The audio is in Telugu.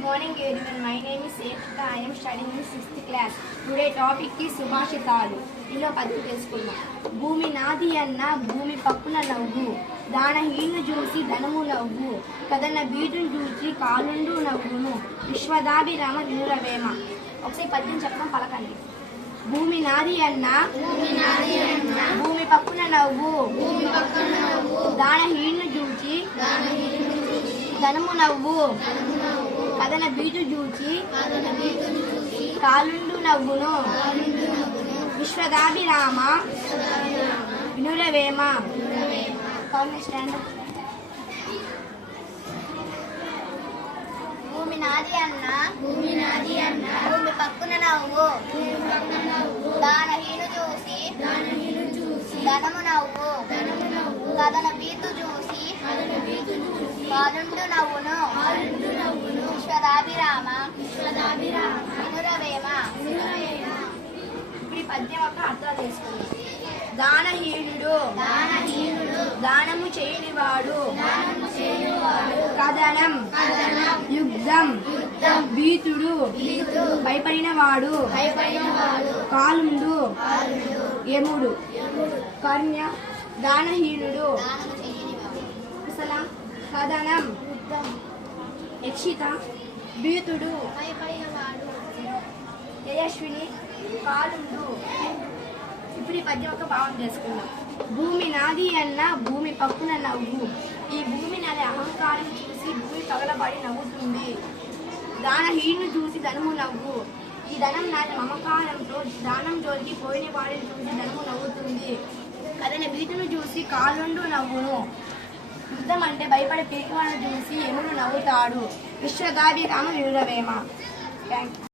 Good morning everyone. My name is Ekta. I am studying in 6th class. Today topic is సుభాషితాలు. ఇలా పద్యం తెలుసుకుందాం. భూమి నాది అన్న భూమి పక్కున నవ్వు, దానహీను చూసి ధనము నవ్వు, కదన బీటును చూసి కాలుండు నవ్వును, విశ్వదాభిరామ వినురవేమ. ఒకసారి పద్యం చెప్తాం, పలకండి. భూమి నాది అన్న భూమి పక్కున నవ్వు, దానహీను చూసి ధనము నవ్వు, కదన బీటు చూచి కాలుండు నవ్వును, విశ్వదాభిరామ వినురవేమ. భూమి నాది అన్న భూమి పక్కున నవ్వు, దానహీను చూసి ధనము నవ్వు, కదన బీతు చూసి కాలుండు నవ్వును, విశ్వదాభిరామ వినురవేమ. ఇప్పుడు ఈ పద్యం యొక్క అర్థాలు తెలుసుకుందాం. దానహీనుడు దానము చేయనివాడు, కథనం యుద్ధం, భీతుడు భయపడినవాడు, కాలుండు యముడు. కన్య దానహీనుడు, కుశలం కథనం యక్షిత, భీతుడు యశస్విని, కాలుండు. ఇప్పుడు ఈ పద్యం ఒక భావం చేసుకుందాం. భూమి నాది అన్న భూమి పక్కున నవ్వు, ఈ భూమి నాది అహంకారం చూసి భూమి పగలబడి నవ్వుతుంది, దానహీను చూసి ధనము నవ్వు, ఈ ధనం నాది మమకారంతో దానం జోలికి పోయిన వాడిని చూసి ధనము నవ్వుతుంది, కదన బీటును చూసి కాలుండు నవ్వును, యుద్ధం అంటే భయపడే పీకవాడిని చూసి యముడు నవ్వుతాడు, విశ్వదాభిరామ వినురవేమ. Thank you.